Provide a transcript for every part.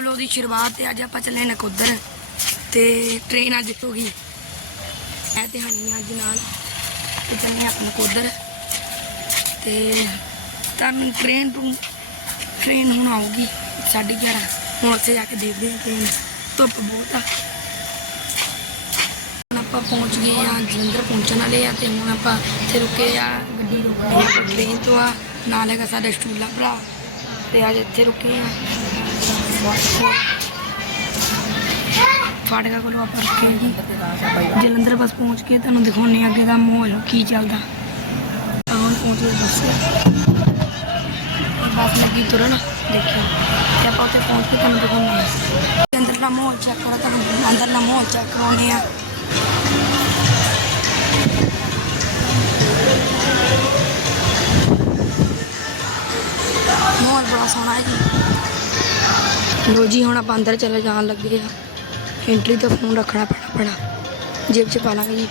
Vlog ਦੀ ਸ਼ੁਰੂਆਤ ਤੇ ਅੱਜ ਆਪਾਂ ਚੱਲੇ ਨਕੋਦਰ ਤੇ ਟ੍ਰੇਨ ਅੱਜ ਹੋ ਗਈ। ਮੈਂ ਤੇ ਹਨੀ ਅੱਜ ਨਾਲ ਤੇ ਚੱਲੇ ਆਪਾਂ ਨਕੋਦਰ ਤੇ ਤੁਹਾਨੂੰ ਟ੍ਰੇਨ ਤੋਂ ਟ੍ਰੇਨ ਹੁਣ ਆਊਗੀ 11:30 ਹੁਣ ਉੱਥੇ ਜਾ ਕੇ ਦੇਖਦੇ ਹਾਂ ਟ੍ਰੇਨ ਧੁੱਪ ਬਹੁਤ ਆ। ਹੁਣ ਆਪਾਂ ਪਹੁੰਚ ਗਏ ਆ ਜਲੰਧਰ ਪਹੁੰਚਣ ਵਾਲੇ ਆ ਤੇ ਹੁਣ ਆਪਾਂ ਇੱਥੇ ਰੁਕੇ ਆ, ਗੱਡੀ ਰੁਕੀ ਆ ਟ੍ਰੇਨ ਤੋਂ ਆ। ਨਾਲ ਹੈਗਾ ਸਾਡਾ ਸਟੂਲਾ ਭਰਾ ਤੇ ਅੱਜ ਇੱਥੇ ਰੁਕੇ ਆ। ਫਾਟਕਾ ਕੋਲੋਂ ਆਪਾਂ ਰੁਕੇ ਜੀ। ਜਲੰਧਰ ਬਸ ਪਹੁੰਚ ਕੇ ਤੁਹਾਨੂੰ ਦਿਖਾਉਣੇ ਅੱਗੇ ਦਾ ਮਾਹੌਲ, ਕੀ ਚੱਲਦਾ। ਆ ਹੁਣ ਪਹੁੰਚ ਗਏ ਬੱਸ ਬੱਸ ਲੱਗੀ ਤੁਰਨ, ਦੇਖਿਓ। ਤੇ ਆਪਾਂ ਉੱਥੇ ਪਹੁੰਚ ਕੇ ਤੁਹਾਨੂੰ ਦਿਖਾਉਣੇ ਜਲੰਧਰ ਦਾ ਮਾਹੌਲ ਚੈੱਕ ਕਰੋ ਤੁਹਾਨੂੰ ਅੰਦਰਲਾ ਮਾਹੌਲ ਚੈੱਕ ਕਰਾਉਣੇ ਆ ਮਾਹੌਲ ਬੜਾ ਸੋਹਣਾ ਹੈ ਜੀ। ਲੋ ਜੀ, ਹੁਣ ਆਪਾਂ ਅੰਦਰ ਚਲੇ ਜਾਣ ਲੱਗੇ ਆ। ਐਂਟਰੀ ਤੇ ਫੋਨ ਰੱਖਣਾ ਪੈਣਾ ਪੈਣਾ ਜੇਬ 'ਚ ਪਾ ਲਾਂਗੇ ਜੀ।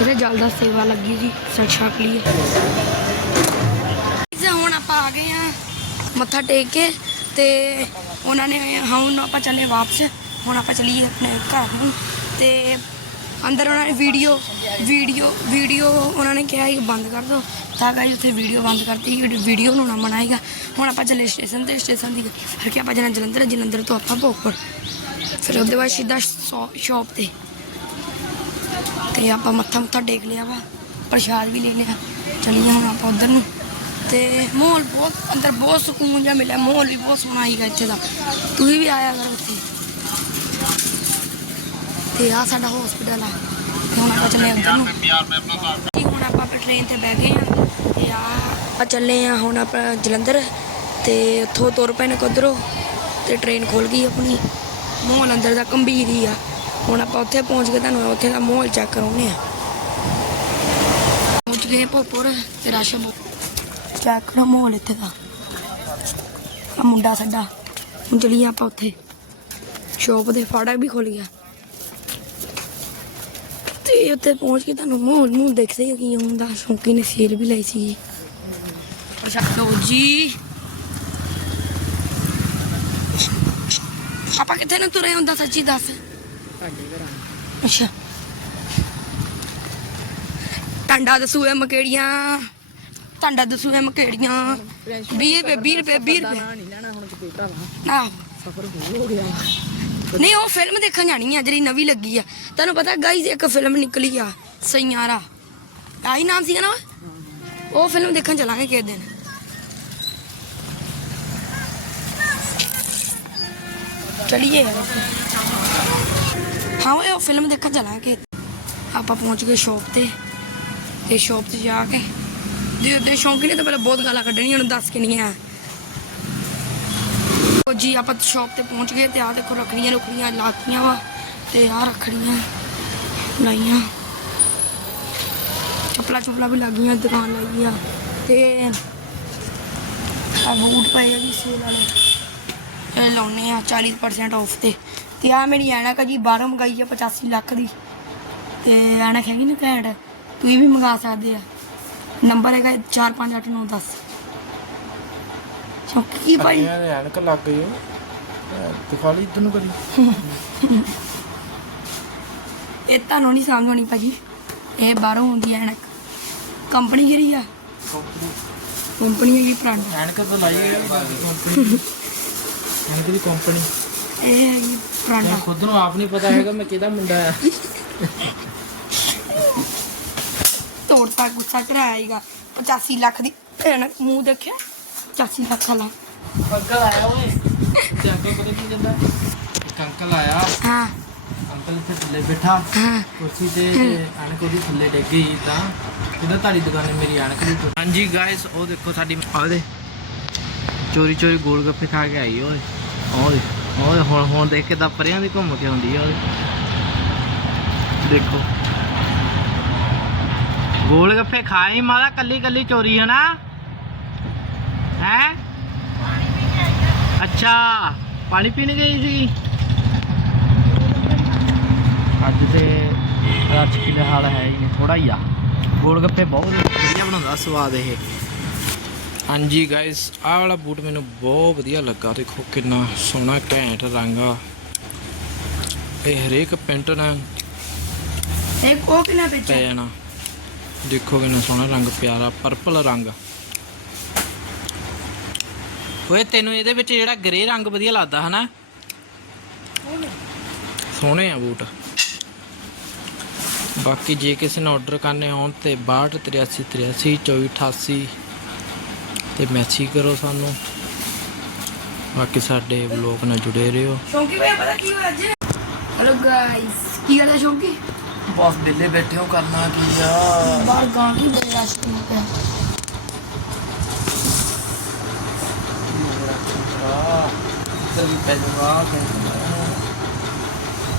ਇਹਦੇ ਜਲ ਦਾ ਸੇਵਾ ਲੱਗੀ ਜੀ ਸੱਚ ਛਾਪ ਲਈ ਜੀ ਹੁਣ ਆਪਾਂ ਆ ਗਏ ਆ ਮੱਥਾ ਟੇਕ ਕੇ ਤੇ ਉਹਨਾਂ ਨੇ ਹੁਣ ਆਪਾਂ ਚੱਲੇ ਵਾਪਸ। ਹੁਣ ਆਪਾਂ ਚਲੀਏ ਆਪਣੇ ਘਰ ਨੂੰ। ਤੇ ਅੰਦਰ ਉਹਨਾਂ ਨੇ ਵੀਡੀਓ ਵੀਡੀਓ ਵੀਡੀਓ ਉਹਨਾਂ ਨੇ ਕਿਹਾ ਸੀ, ਬੰਦ ਕਰ ਦਿਓ। ਤਾਂ ਗਾਈ ਉੱਥੇ ਵੀਡੀਓ ਬੰਦ ਕਰਤੀ ਵੀਡੀਓ ਨੂੰ ਨਾ ਮਨਾਏਗਾ। ਹੁਣ ਆਪਾਂ ਚੱਲੇ ਸਟੇਸ਼ਨ ਤੇ ਸਟੇਸ਼ਨ ਦੀ ਫਿਰ ਕਿ ਆਪਾਂ ਜਾਣਾ ਜਲੰਧਰ ਜਲੰਧਰ ਤੋਂ ਆਪਾਂ ਭੋਗਪੁਰ। ਫਿਰ ਉਹਦੇ ਬਾਅਦ ਸਿੱਧਾ ਸ਼ਾਪ ਤੇ। ਤੇ ਆਪਾਂ ਮੱਥਾ ਮੁੱਥਾ ਟੇਕ ਲਿਆ ਵਾ, ਪ੍ਰਸ਼ਾਦ ਵੀ ਲੈ ਲਿਆ। ਚੱਲੀਏ ਹੁਣ ਆਪਾਂ ਉਧਰ ਨੂੰ। ਤੇ ਮਾਹੌਲ ਬਹੁਤ, ਅੰਦਰ ਬਹੁਤ ਸਕੂਨ ਜਿਹਾ ਮਿਲਿਆ। ਮਾਹੌਲ ਵੀ ਬਹੁਤ ਸੋਹਣਾ ਸੀਗਾ ਇੱਥੇ ਦਾ। ਤੁਸੀਂ ਵੀ ਆਇਆ ਕਰੋ ਇੱਥੇ ਤੇ ਆ ਸਾਡਾ ਹਸਪੀਟਲ ਆ। ਹੁਣ ਆਪਾਂ ਚੱਲੇ ਅੰਦਰ ਨੂੰ। ਜੀ, ਹੁਣ ਆਪਾਂ ਟ੍ਰੇਨ ਤੇ ਬਹਿ ਗਏ ਆ। ਤੇ ਆ ਆਪਾਂ ਚੱਲੇ ਆ ਹੁਣ ਆਪਾਂ ਜਲੰਧਰ। ਤੇ ਉੱਥੋਂ ਤੁਰ ਪਏ ਨੇ ਕੁਦਰੋਂ ਤੇ ਟ੍ਰੇਨ ਖੁੱਲ ਗਈ ਆਪਣੀ। ਮਾਹੌਲ ਅੰਦਰ ਦਾ ਗੰਭੀਰ ਹੀ ਆ। ਹੁਣ ਆਪਾਂ ਉੱਥੇ ਪਹੁੰਚ ਕੇ ਤੁਹਾਨੂੰ ਉੱਥੇ ਦਾ ਮਾਹੌਲ ਚੈੱਕ ਕਰਾਉਨੇ ਆ। ਪਹੁੰਚ ਗਏ ਭੋਪੁਰ ਤੇ ਰਸ਼ ਚੈੱਕ ਕਰੋ ਮਾਹੌਲ ਇੱਥੇ ਦਾ। ਆ ਮੁੰਡਾ ਸਾਡਾ। ਹੁਣ ਚਲੀਏ ਆਪਾਂ ਉੱਥੇ। ਸ਼ੋਪ ਦੇ ਫਾੜਾ ਵੀ ਖੁੱਲ ਗਿਆ। ਤੇ ਉੱਥੇ ਪਹੁੰਚ ਕੇ ਤੁਹਾਨੂੰ ਮਾਹੌਲ ਨੂੰ ਦੇਖਦੇ ਹੋ ਕੀ ਹੁੰਦਾ ਸ਼ੌਂਕੀ ਨੇ ਸੇਲ ਵੀ ਲਈ ਸੀ ਅੱਛਾ ਲੋ ਜੀ। ਆਪਾਂ ਕਿੱਥੇ ਨੂੰ ਤੁਰੇ ਹੁੰਦਾ ਸੱਚੀ ਦੱਸ। ਅੱਛਾ। ਟੰਡਾ ਦਸੂਏ ਮਕੇੜੀਆਂ ਟੰਡਾ ਦਸੂਏ ਮਕੇੜੀਆਂ 20 ਰੁਪਏ 20 ਰੁਪਏ 20 ਰੁਪਏ। ਨਹੀਂ ਲੈਣਾ ਹੁਣ ਕਪੂਟਰ ਵਾ ਆਹੋ। ਸਫਰ ਹੋ ਗਿਆ। ਨਹੀਂ, ਉਹ ਫਿਲਮ ਦੇਖਣ ਜਾਣੀ ਆ, ਜਿਹੜੀ ਨਵੀਂ ਲੱਗੀ ਆ। ਤੁਹਾਨੂੰ ਪਤਾ ਗਾਈਜ਼ ਇੱਕ ਫਿਲਮ ਨਿਕਲੀ ਆ, ਸਈਆਰਾ। ਆਹੀ ਨਾਮ ਸੀਗਾ ਨਾ ਉਹ? ਫਿਲਮ ਦੇਖਣ ਚਲਾਂਗੇ ਕਿਸੇ ਦਿਨ। ਚਲਿਏ। ਹਾਂ, ਉਹ ਫਿਲਮ ਦੇਖਣ ਚਲਾਂਗੇ ਆਪਾਂ ਪਹੁੰਚ ਗਏ ਸ਼ਾਪ ਤੇ। ਤੇ ਸ਼ਾਪ ਤੇ ਜਾ ਕੇ। ਦੇ ਦੇ ਸ਼ੌਂਕੀ ਨੇ ਤਾਂ ਪਹਿਲਾਂ ਬਹੁਤ ਗਾਲਾਂ ਕੱਢਣੀਆਂ, ਉਹਨੂੰ ਦੱਸ ਕੇ ਨਹੀਂ ਜੀ, ਆਪਾਂ ਸ਼ਾਪ ਤੇ ਪਹੁੰਚ ਗਏ ਤੇ ਆ ਦੇਖੋ ਰੱਖੜੀਆਂ ਰੁਖੜੀਆਂ ਲਾਤੀਆਂ ਵਾ ਤੇ ਆ ਰੱਖੜੀਆਂ ਲਾਈਆਂ। ਚੱਪਲਾ ਚੁਪਲਾ ਵੀ ਲੱਗੀਆਂ, ਦੁਕਾਨ ਲਾਈ ਆ ਤੇ ਆ ਬੂਟ ਪਏ ਆ ਜੀ ਸੇਲ ਵਾਲੇ। ਇਹ ਲਾਉਨੇ ਆ 40% ਆਫ ਤੇ। ਤੇ ਆ ਮੇਰੀ ਐਨਕ ਆ ਜੀ, ਬਾਹਰੋਂ ਮੰਗਾਈ ਆ 85 ਲੱਖ ਦੀ। ਤੇ ਐਨਕ ਹੈਗੀ ਨਾ ਘੈਂਟ ਤੁਸੀਂ ਵੀ ਮੰਗਾ ਸਕਦੇ ਆ। ਨੰਬਰ ਹੈਗਾ 458910 ਚੌਕੀ ਭਾਈ। ਐਨਕ ਲੱਗ ਗਈ। ਦਿਖਾ ਲਈ ਇਧਰ ਨੂੰ ਕਰੀ ਇਹ ਤੁਹਾਨੂੰ ਨਹੀਂ ਸਮਝ ਆਉਣੀ ਭਾਜੀ। ਇਹ ਬਾਹਰੋਂ ਹੁੰਦੀ ਐਨਕ। ਕੰਪਨੀ ਜਿਹੜੀ ਆ। ਕੰਪਨੀ। ਹੈਗੀ ਪ੍ਰਾਂਡਾ ਐਨਕ ਤਾਂ ਲਾਈ ਹੈ ਕੰਪਨੀ ਐਨਕ ਦੀ ਕੰਪਨੀ। ਇਹ ਹੈਗੀ ਪ੍ਰਾਂਡਾ ਮੈਂ ਖੁਦ ਨੂੰ ਆਪ ਨਹੀਂ ਪਤਾ ਹੈਗਾ ਮੈਂ ਕਿਹਦਾ ਮੁੰਡਾ ਆ। ਤੋੜਤਾ ਗੁੱਸਾ ਚੜਾਇਆ ਹੈਗਾ 85 ਲੱਖ ਦੀ ਐਨਕ ਮੂੰਹ ਦੇਖਿਆ। 85 ਲੱਖ ਵਾਲਾ ਅੰਕਲ ਆਇਆ ਓਏ? ਤੇ ਅੰਕਲ ਪਤਾ ਕੀ ਕਹਿੰਦਾ? ਇੱਕ ਅੰਕਲ ਆਇਆ। ਹਾਂ। ਅੰਕਲ ਇੱਥੇ ਥੱਲੇ ਬੈਠਾ। ਹਾਂ। ਕੁਰਸੀ ਤੇ ਐਨਕ ਉਹਦੀ ਥੱਲੇ ਡਿੱਗ ਗਈ ਤਾਂ। ਕਹਿੰਦਾ ਤੁਹਾਡੀ ਦੁਕਾਨੇ ਮੇਰੀ ਐਨਕ ਦੀ ਹਾਂਜੀ ਗਾਇਸ ਉਹ ਦੇਖੋ ਸਾਡੀ ਆਹ ਦੇ ਚੋਰੀ ਚੋਰੀ ਗੋਲ ਗੱਪੇ ਖਾ ਕੇ ਆਈ ਓਏ। ਓਏ ਓਏ ਹੁਣ ਹੁਣ ਦੇਖ ਕੇ ਤਾਂ ਪਰਿਆਂ ਦੀ ਘੁੰਮ ਕੇ ਆਉਂਦੀ ਆ ਓਏ ਦੇਖੋ। ਗੋਲ ਗੱਪੇ ਖਾਈ ਮਾਲਾ ਕੱਲੀ ਕੱਲੀ ਚੋਰੀ ਹੈ ਨਾ। ਹੈ? ਅੱਛਾ ਪਾਣੀ ਪੀਣ ਗਈ ਸੀ। ਅੱਜ ਤੇ ਰੱਜ ਕਿਲੇ ਹਾਲ ਹੈ ਹੀ ਨਹੀਂ ਥੋੜਾ ਹੀ ਆ। ਗੋਲ ਗੱਪੇ ਬਹੁਤ ਵਧੀਆ ਬਣਾਉਂਦਾ ਸਵਾਦ ਇਹ। ਹਾਂਜੀ ਗਾਇਸ ਆਹ ਵਾਲਾ ਬੂਟ ਮੈਨੂੰ ਬਹੁਤ ਵਧੀਆ ਲੱਗਾ ਦੇਖੋ ਕਿੰਨਾ ਸੋਹਣਾ ਘੈਂਟ ਰੰਗ ਆ। ਇਹ ਹਰੇਕ ਪੈਂਟ ਨਾਲ ਇੱਕ ਉਹ ਕਿੰਨਾ ਵਿੱਚ ਪੈ ਜਾਣਾ। ਦੇਖੋ ਕਿੰਨਾ ਸੋਹਣਾ ਰੰਗ ਪਿਆਰਾ ਪਰਪਲ ਰੰਗ। ਓਏ ਤੈਨੂੰ ਇਹਦੇ ਵਿੱਚ ਜਿਹੜਾ ਗ੍ਰੇ ਰੰਗ ਵਧੀਆ ਲੱਗਦਾ ਹਨਾ? ਸੋਹਣੇ ਆ ਬੂਟ। ਬਾਕੀ ਜੇ ਕਿਸੇ ਨੇ ਆਰਡਰ ਕਰਨੇ ਹੋਣ ਤੇ 62 83 83 24 88 ਤੇ ਮੈਸੇਜ ਕਰੋ ਸਾਨੂੰ। ਬਾਕੀ ਸਾਡੇ ਵਲੋਗ ਨਾਲ ਜੁੜੇ ਰਹੋ। ਸ਼ੌਂਕੀ ਭਾਈ ਪਤਾ ਕੀ ਹੋਇਆ ਅੱਜ? ਹੈਲੋ ਗਾਇਸ ਕੀ ਗੱਲ ਹੈ ਸ਼ੌਂਕੀ? ਬਸ ਦਿੱਲੇ ਬੈਠੇ ਹੋ ਕਰਨਾ ਕੀ ਆ? ਬਾਹਰ ਗਾਂ ਕੀ ਬੜੇ ਰਸ਼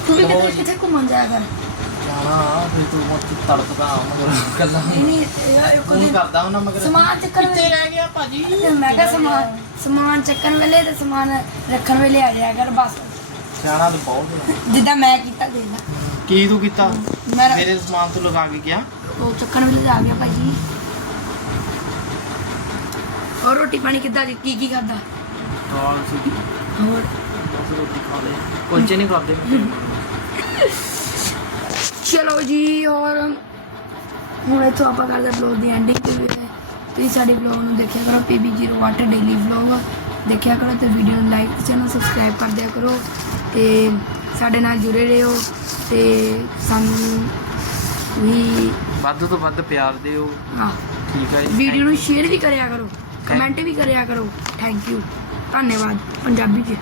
ਤੂੰ ਵੀ ਕਿੱਥੇ ਕਿੱਥੇ ਘੁੰਮਣ ਜਾਇਆ ਕਰ? ਜਾਣਾ ਫਿਰ ਤੂੰ ਮੋਤੀ ਤੜਪਦਾ ਮਗਰ ਗੱਲਾਂ। ਨਹੀਂ ਨਹੀਂ ਇਹ ਇੱਕ ਫੋਨ ਦਿਨ ਕਰਦਾ ਉਹਨਾਂ ਮਗਰ। ਸਮਾਨ ਚੱਕਣ ਵੇਲੇ ਰਹਿ ਗਿਆ ਭਾਜੀ? ਤੇ ਮੈਂ ਕਿਹਾ ਸਮਾਨ ਸਮਾਨ ਚੱਕਣ ਵੇਲੇ ਤੇ ਸਮਾਨ ਰੱਖਣ ਵੇਲੇ ਆ ਜਾਇਆ ਕਰ ਬਸ। ਸਿਆਣਾ ਤਾਂ ਬਹੁਤ ਹੋਣਾ। ਜਿੱਦਾਂ ਮੈਂ ਕੀਤਾ ਕੀ ਤੂੰ ਕੀਤਾ? ਮੈਂ ਮੇਰੇ ਸਮਾਨ ਤੋਂ ਲਗਾ ਕੇ ਗਿਆ? ਉਹ ਚੱਕਣ ਵੇਲੇ ਆ ਗਿਆ ਭਾਜੀ। ਔਰ ਰੋਟੀ ਪਾਣੀ ਕਿੱਦਾਂ ਕੀ ਕੀ ਖਾਦਾ ਦਾਲ ਸੀ ਹੋਰ ਬਸ ਰੋਟੀ ਖਾ ਲੈ ਕੁਝ ਨਹੀਂ ਕਰਦੇ ਚਲੋ ਜੀ ਔਰ ਹੁਣ ਇੱਥੋਂ ਆਪਾਂ ਕਰਦੇ ਬਲੌਗ ਦੀ ਐਂਡਿੰਗ ਤੇ ਤੁਸੀਂ ਸਾਡੇ ਬਲੌਗ ਨੂੰ ਦੇਖਿਆ ਕਰੋ PB08 ਡੇਲੀ ਬਲੌਗ ਦੇਖਿਆ ਕਰੋ ਤੇ ਵੀਡੀਓ ਨੂੰ ਲਾਈਕ ਤੇ ਚੈਨਲ ਸਬਸਕ੍ਰਾਈਬ ਕਰ ਦਿਆ ਕਰੋ। ਤੇ ਸਾਡੇ ਨਾਲ ਜੁੜੇ ਰਹੋ ਤੇ ਸਾਨੂੰ ਵੀ ਵੱਧ ਤੋਂ ਵੱਧ ਪਿਆਰ ਦਿਓ। ਆ ਠੀਕ ਹੈ ਜੀ ਵੀਡੀਓ ਨੂੰ ਸ਼ੇਅਰ ਵੀ ਕਰਿਆ ਕਰੋ ਕਮੈਂਟ ਵੀ ਕਰਿਆ ਕਰੋ। ਥੈਂਕ ਯੂ ਧੰਨਵਾਦ ਪੰਜਾਬੀ ਚ